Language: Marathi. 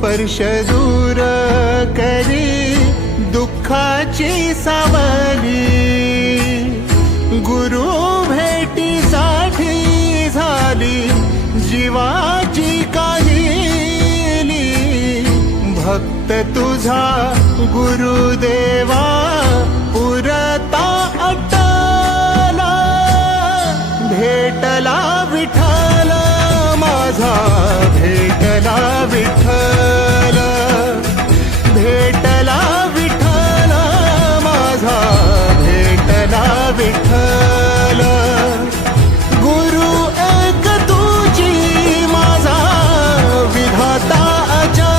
स्पर्श दूर करी दुःखाची सावली। गुरु भेटीसाठी झाली जीवाची काहिली। भक्त तुझा गुरुदेवा पुरता अटला। भेटला विठ्ठल माझा, भेटला विठ्ठल, भेटला विठ्ठल माझा, भेटला विठ्ठल। गुरु एक तुझी माझा विधाता अजा।